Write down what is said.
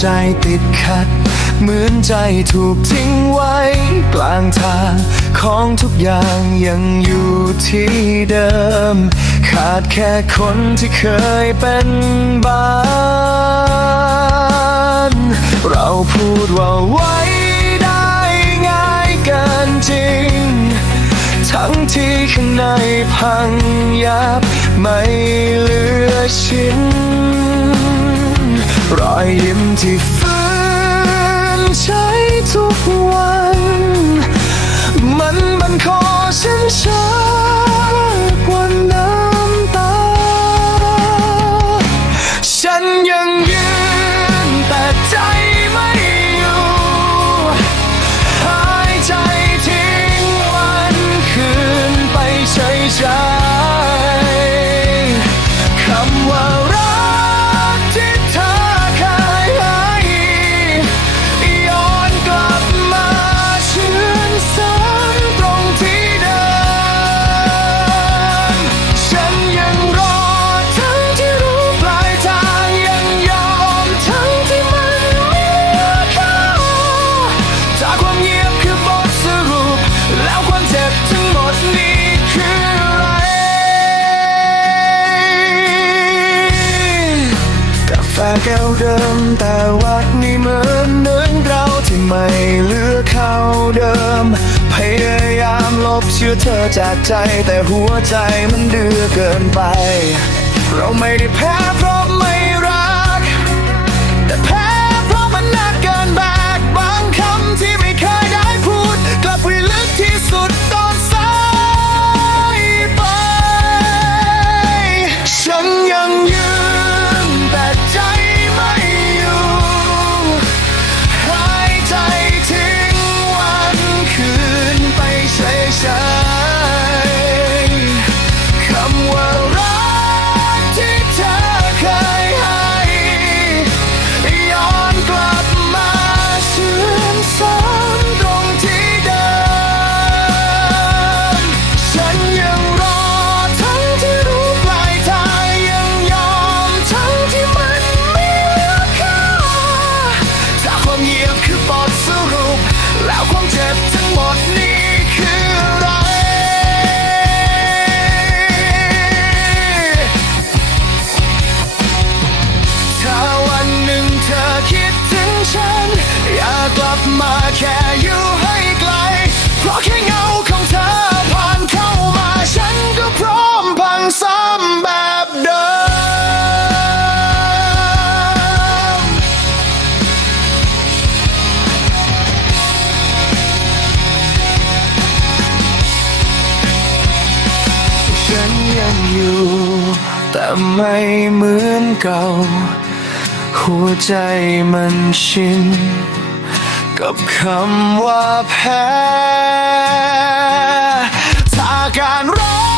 ใจติดขัด เหมือนใจถูกทิ้งไว้ กลางทางของทุกอย่างยังอยู่ที่เดิม ขาดแค่คนที่เคยเป็นบ้าน เราพูดว่าไว้ได้ง่ายเกินจริง ทั้งที่ข้างในพังยับไม่เหลือชิ้น รอยยิ้มที่ฝืนใช้ทุกวัน แต่แก้วเดิมแต่วัดนี้เหมือนเดินเราที่ไม่เหลือเขาเดิม พยายามลบเชื่อเธอจากใจ แต่หัวใจมันดื้อเกินไป เราไม่ได้แพ้เพราะไม่รัก แต่แพ้ แล้วความเจ็บทั้งหมดนี้คืออะไร ถ้าวันหนึ่งเธอคิดถึงฉัน อยากกลับมาแค่ ฉันยังอยู่ แต่ไม่เหมือนเก่า หัวใจมันชิน กับคำว่าแพ้ถ้าการรัก